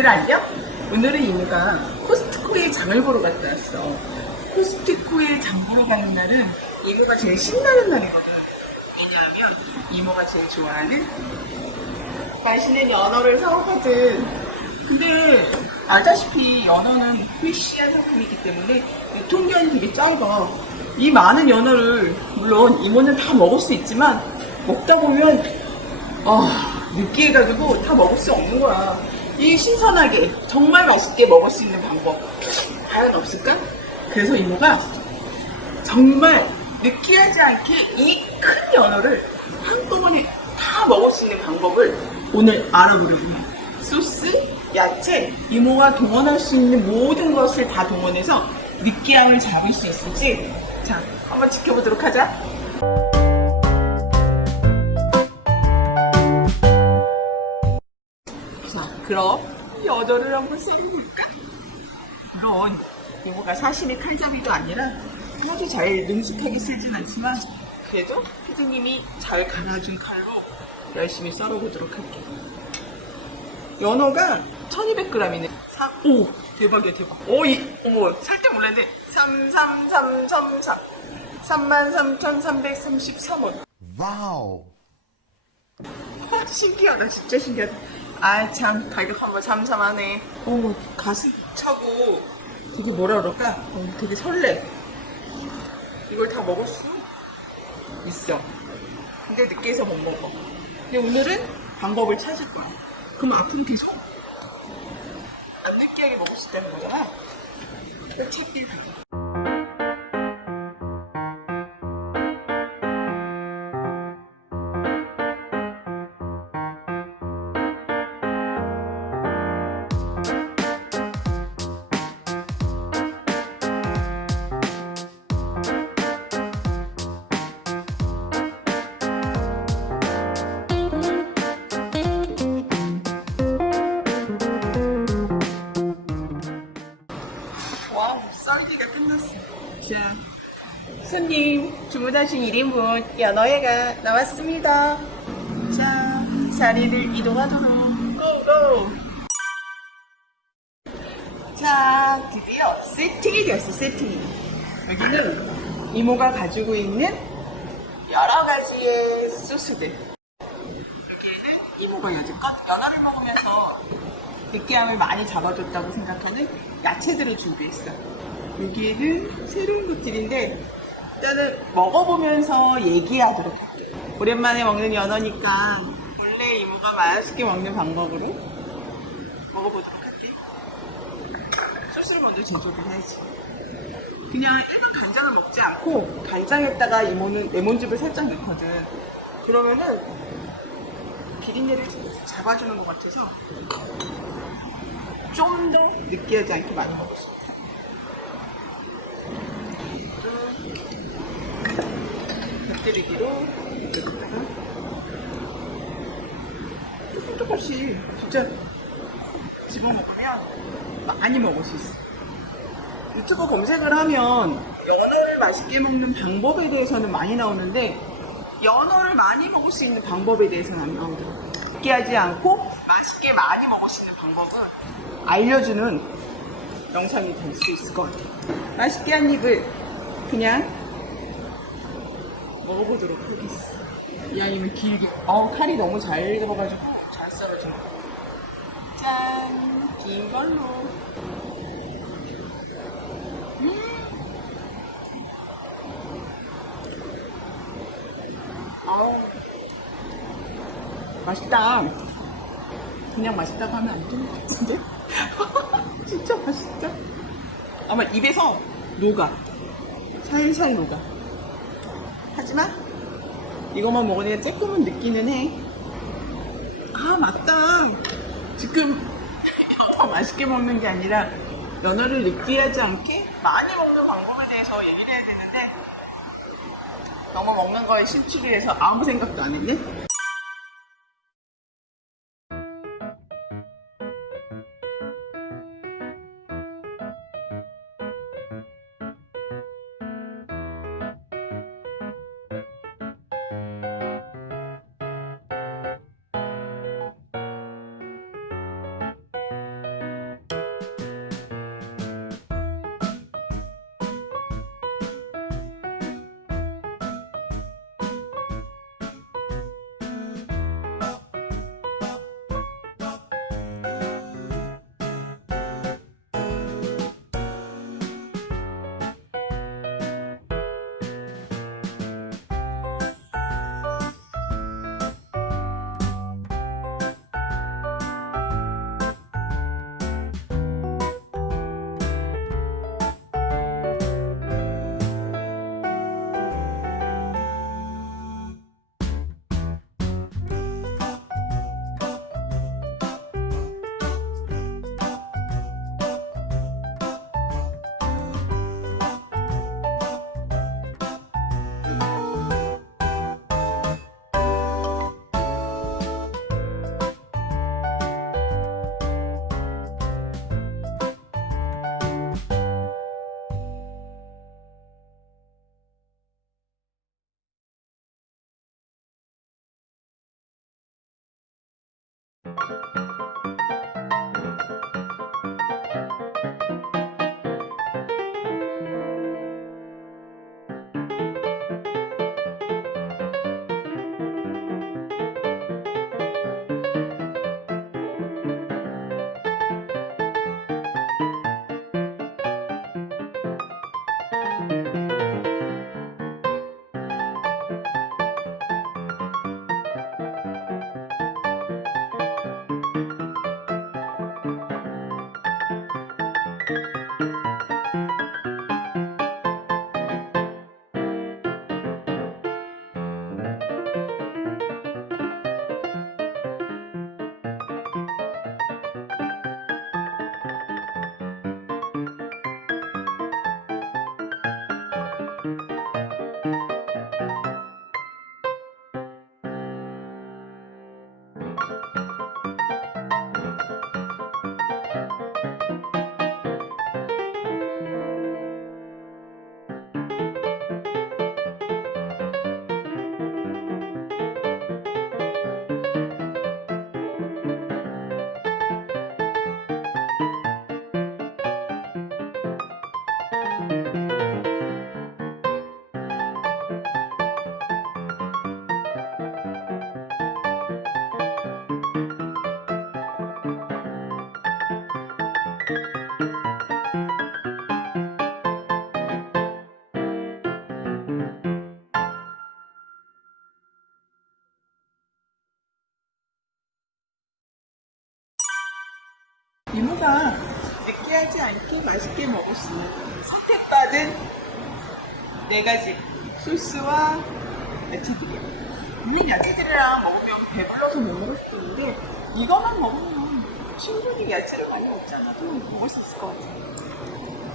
얘들 안녕? 오늘은 이모가 코스트코에 장을 보러 갔다 왔어. 코스트코에 장 보러 가는 날은 이모가 제일 신나는 날이거든. 왜냐하면 이모가 제일 좋아하는 맛있는 연어를 사오거든. 근데 알다시피 연어는 필시한 상품이기 때문에 유통기한이 되게 짧아. 이 많은 연어를 물론 이모는 다 먹을 수 있지만 먹다 보면 아 느끼해가지고 다 먹을 수 없는 거야. 이 신선하게 정말 맛있게 먹을 수 있는 방법 과연 없을까? 그래서 이모가 정말 느끼하지 않게 이 큰 연어를 한꺼번에 다 먹을 수 있는 방법을 오늘 알아보려고 해. 소스, 야채, 이모가 동원할 수 있는 모든 것을 다 동원해서 느끼함을 잡을 수 있을지 자 한번 지켜보도록 하자. 그럼 연어를 한번 썰어볼까? 물론 이모가 사시는 칼잡이도 아니라 아주 잘 능숙하게 쓸진 않지만 그래도 피디님이 잘 갈아준 칼로 열심히 썰어보도록 할게요. 연어가 1200g이네. 사, 오! 대박이야, 대박. 오, 이, 어머, 살때 몰랐는데. 33333. 33,333원. 와우. 신기하다, 진짜 신기하다. 아, 참, 가격 한번 삼삼하네. 어, 가슴 차고 되게 뭐라 그럴까? 어, 되게 설레. 이걸 다 먹을 수 있어. 근데 늦게 해서 못 먹어. 근데 오늘은 방법을 찾을 거야. 그럼 앞으로 계속 안 느끼하게 먹을 수 있다는 거잖아. 그 찾길 주문하신 1인분 연어회가 나왔습니다. 자, 자리를 이동하도록. 고고! 자, 드디어 세팅이 되었어, 세팅이. 여기는 이모가 가지고 있는 여러 가지의 소스들. 여기에는 이모가 여지껏 연어를 먹으면서 느끼함을 많이 잡아줬다고 생각하는 야채들을 준비했어. 여기에는 새로운 것들인데 일단은 먹어보면서 얘기하도록 할게. 오랜만에 먹는 연어니까 원래 이모가 맛있게 먹는 방법으로 먹어보도록 할게. 소스를 먼저 제조를 해야지. 그냥 일반 간장을 먹지 않고 간장에다가 이모는 레몬즙을 살짝 넣거든. 그러면은 비린내를 좀 잡아주는 것 같아서 좀 더 느끼하지 않게 많이 있어 요. 곁들이기로 여기다가 조금 조금씩 진짜 집어먹으면 많이 먹을 수 있어. 유튜브 검색을 하면 연어를 맛있게 먹는 방법에 대해서는 많이 나오는데 연어를 많이 먹을 수 있는 방법에 대해서는 안 나오더라고요. 느끼하지 않고 맛있게 많이 먹을 수 있는 방법은 알려주는 영상이 될 수 있을 것 같아요. 맛있게 한 입을 그냥 먹어보도록 하겠어. 이왕이면 길게. 어, 칼이 너무 잘 들어가지고 잘 썰어져. 짠! 긴 걸로. 음! 아우. 맛있다. 그냥 맛있다고 하면 안 되는 것 같은데? 진짜 맛있다. 아마 입에서 녹아. 살살 녹아. 하지만 이것만 먹으니까 조금은 느끼는 해. 아, 맞다. 지금 맛있게 먹는 게 아니라 연어를 느끼하지 않게 많이 먹는 방법에 대해서 얘기를 해야 되는데 너무 먹는 거에 심취를 해서 아무 생각도 안 했네. 맛있게 먹을 수 있는 선택받은 네 가지 소스와 야채들이야. 물론 야채들이랑 먹으면 배불러서 못 먹을 수도 있는데 이것만 먹으면 충분히 야채를 많이 먹잖아도 먹을 수 있을 것 같아.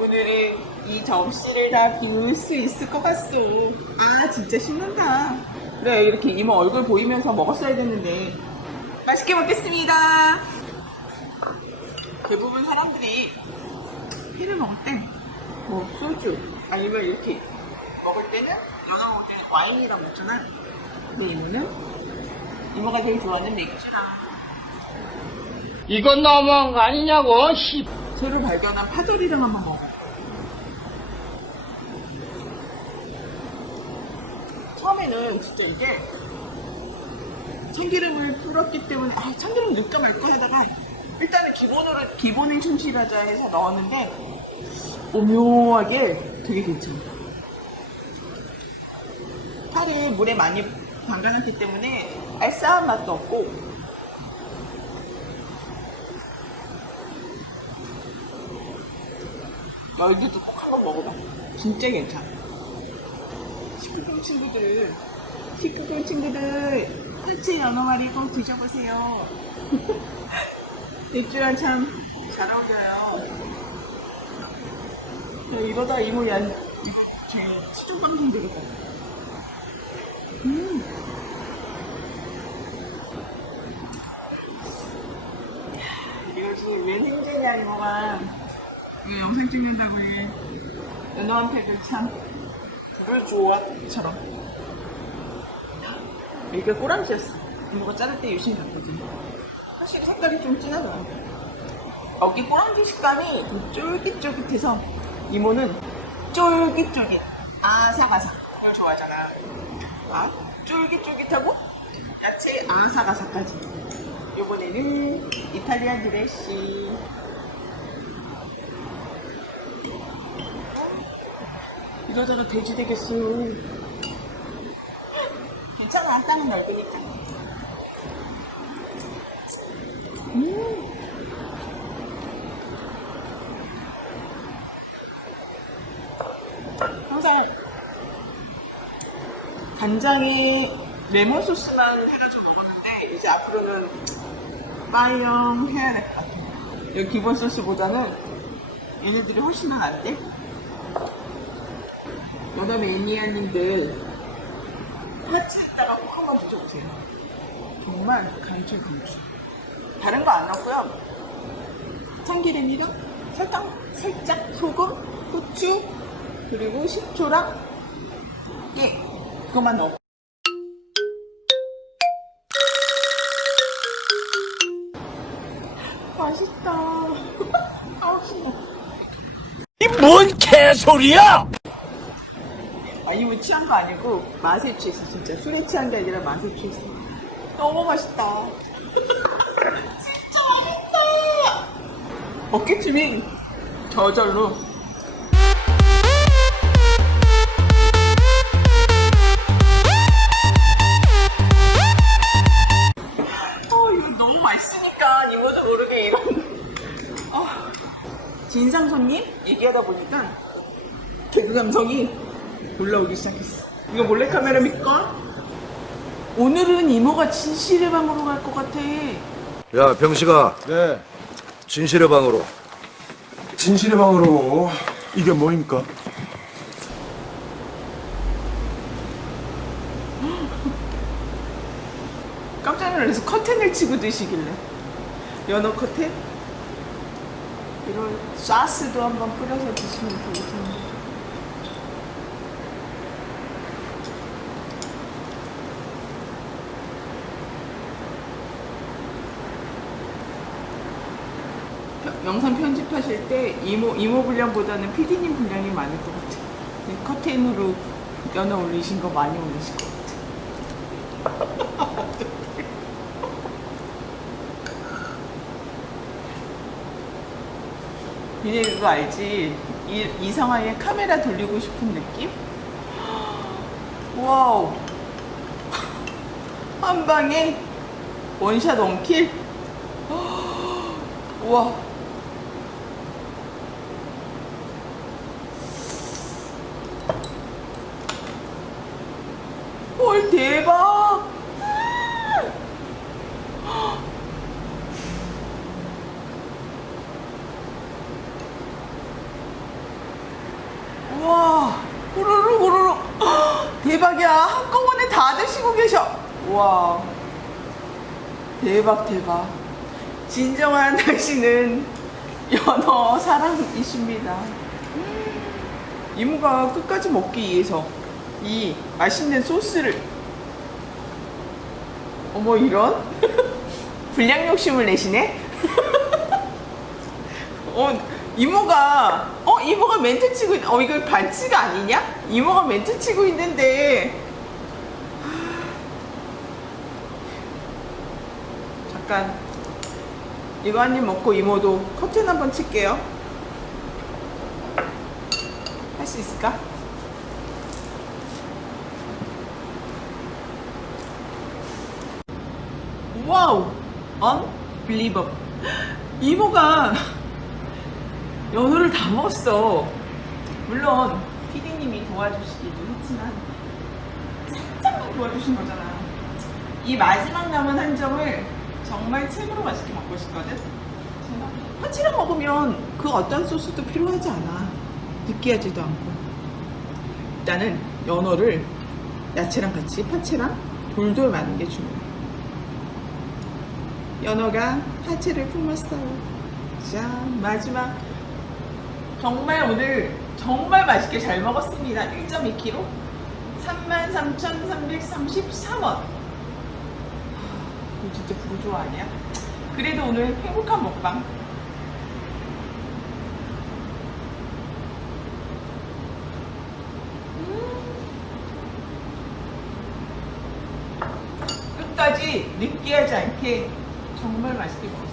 오늘은 이 접시를 다 비울 수 있을 것 같소. 아 진짜 신난다. 그래 이렇게 이모 얼굴 보이면서 먹었어야 됐는데 맛있게 먹겠습니다. 대부분 사람들이 회를 먹을 때뭐 소주 아니면 이렇게 먹을 때는 연어 먹을 때는 와인이랑 먹잖아. 근데 이모는 이모가 제일 좋아하는 맥주랑 이건 너무한 거 아니냐고, 씨. 새로 발견한 파절이랑 한번 먹어. 처음에는 진짜 이게 참기름을 풀었기 때문에 아 참기름 넣을까 말까 하다가 일단은 기본으로 기본을 충실하자 해서 넣었는데 오묘하게 되게 괜찮아. 파를 물에 많이 담가놨기 때문에 알싸한 맛도 없고 너희들도 꼭 한번 먹어봐. 진짜 괜찮아. 19금 친구들, 19금 친구들, 한치 연어 말이 꼭 드셔보세요. 맥주랑 참잘 어울려요. 야, 이러다 이모 야, 이거 제 시중 방송 되겠다. 음. 이것이 웬 행진이야, 이모가. 이거 영상 찍는다고 해. 연어한테도 참, 물 좋아처럼. 이게 꼬랑지였어. 이모가 자를 때 유심히 봤거든. 사실 색깔이 좀 진하더라. 여기 꼬랑지 식감이 좀 쫄깃쫄깃해서 이모는 쫄깃쫄깃, 아삭아삭. 이걸 좋아하잖아. 아, 쫄깃쫄깃하고 야채 아삭아삭까지. 요번에는 이탈리안 드레싱. 이러다가 돼지 되겠어. 괜찮아, 땅은 넓으니까. 음. 항상 간장에 레몬 소스만 해가지고 먹었는데 이제 앞으로는 빠이영 해야 될 것 같아. 여기 기본 소스보다는 얘네들이 훨씬 더 낫대. 연어 매니아님들 파츠에다가 꼭 한번 드셔보세요. 정말 강추 강추. 다른 거 안 넣고요. 참기름이랑 설탕, 살짝 소금, 후추, 그리고 식초랑 깨 그것만 넣어. 맛있다. 아우, 신나. 이뭔 개소리야! 아, 이거 취한 거 아니고 맛에 취했어, 진짜. 술에 취한 게 아니라 맛에 취했어. 너무 맛있다. 진짜 맛있다! 어깨춤이 저절로. 하다 보니까 개그 감성이 올라오기 시작했어. 이거 몰래카메라 믿까? 오늘은 이모가 진실의 방으로 갈 것 같아. 야 병식아 네. 진실의 방으로 진실의 방으로 이게 뭐입니까? 깜짝 놀라서 커튼을 치고 드시길래. 연어 커튼? 이런 소스도 한번 뿌려서 드시면. 편- 영상 편집하실 때 이모 이모 분량보다는 PD님 분량이 많을 것 같아. 네, 커튼으로 연어 올리신 거 많이 올리실 것 같아. 니네 그거 알지? 이, 이 상황에 카메라 돌리고 싶은 느낌? 와우. 한 방에 원샷 원킬? 우와. 헐, 대박! 우와, 후루룩 후루룩. 헉, 대박이야. 한꺼번에 다 드시고 계셔. 우와. 대박, 대박. 진정한 당신은 연어 사랑이십니다. 음, 이모가 끝까지 먹기 위해서 이 맛있는 소스를 어머 이런 불량 욕심을 내시네. 어 이모가 어 이모가 멘트 치고 있, 어 이거 반치가 아니냐? 이모가 멘트 치고 있는데 잠깐 이거 한 입 먹고 이모도 커튼 한번 칠게요. 할 수 있을까? 와우! unbelievable. 이모가 연어를 다 먹었어. 물론 피디님이 도와주시기도 했지만 살짝만 도와주신 거잖아. 이 마지막 남은 한 점을 정말 최고로 맛있게 먹고 싶거든. 파치랑 먹으면 그 어떤 소스도 필요하지 않아. 느끼하지도 않고. 일단은 연어를 야채랑 같이 파채랑 돌돌 마는 게 중요해. 연어가 파채를 품었어요. 자, 마지막. 정말 오늘 정말 맛있게 잘 먹었습니다. 1.2kg. 33,333원. 이거 진짜 부르주아 아니야? 그래도 오늘 행복한 먹방. 음. 끝까지 느끼하지 않게 정말 맛있게 먹었어.